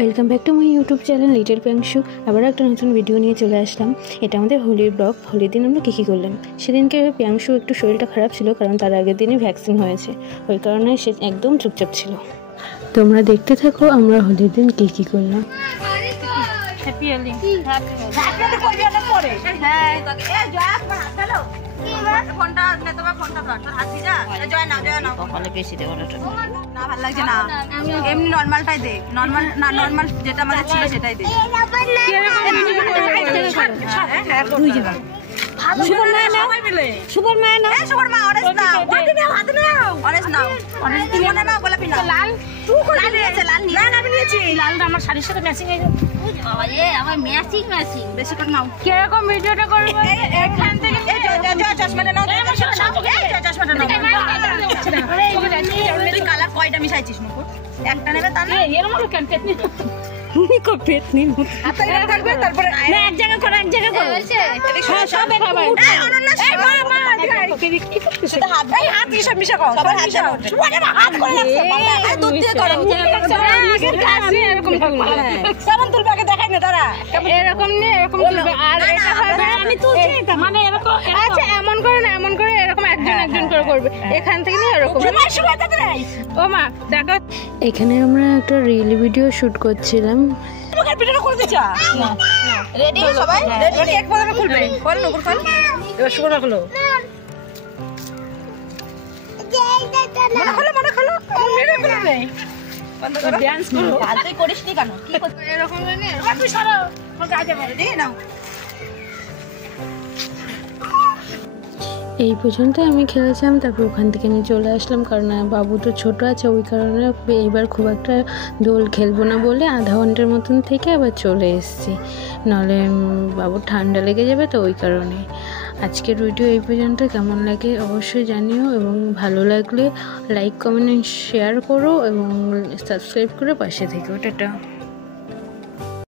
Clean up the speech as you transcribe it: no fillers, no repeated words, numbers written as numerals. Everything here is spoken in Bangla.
Welcome back to my YouTube channel little Priyanshu. আবার একটা নতুন ভিডিও নিয়ে চলে আসলাম। এটা আমাদের হোলির ব্লগ। হোলির দিন আমরা কী করলাম সেদিনকে প্রিয়াংশু একটু শরীরটা খারাপ ছিল, কারণ তার আগের দিনই ভ্যাকসিন হয়েছে, ওই কারণে সে একদম চুপচাপ ছিল। তোমরা দেখতে থাকো আমরা হোলির দিন কী করলাম। এমনি নরমালটাই দে, নরমাল না, নরমাল যেটা আমাদের ছিল সেটাই দে। আমার শাড়ির সাথে ম্যাচিং হয়ে যাবে। আমার ম্যাচিং ম্যাচিং বেশি করে নাও। কিরকম ভিডিওটা করবো এখান থেকে? চশমাটা নাও, চশমাটা নাও। কালার কয়টা মিশাইছিস মুকুট? একটা নেবে তা না? এরকম কেন পেতনি পেতনি তারপরে এক জায়গা করো, এক জায়গা করো। সব এভাবে এরকম নিয়ে এরকম তুলবে। আর এটা হবে আমি তুলছি মানে এরকম। আচ্ছা এমন করে না, এমন করে এরকম একজন একজন করে করবে। এখান থেকে নিয়ে এরকম। ও মা দেখো, এখানে আমরা একটা রিল ভিডিও শুট করছিলাম। রেডি সবাই? রেডি এক পদে খুলবে। বল নকুর কল। এবার শুরু রাখলো। মনে খোলো। মেরে ফেলবে। বন্ধ করো। ডান্স করো। তুই করিসনি কেন? কি করছিস? এরকম জানি তুই সরো। ওকে আগে বল। রেডি নাও। এই পর্যন্ত আমি খেলেছিলাম, তারপর ওখান থেকে আমি চলে আসলাম, কারণ বাবু তো ছোটো আছে, ওই কারণে এইবার খুব একটা দোল খেলবো না বলে আধা ঘন্টার মতন থেকে আবার চলে এসেছি, নাহলে বাবুর ঠান্ডা লেগে যাবে, তো ওই কারণে। আজকের ভিডিও এই পর্যন্ত। কেমন লাগে অবশ্যই জানিও, এবং ভালো লাগলে লাইক কমেন্ট শেয়ার করো এবং সাবস্ক্রাইব করে পাশে থেকো। টাটা।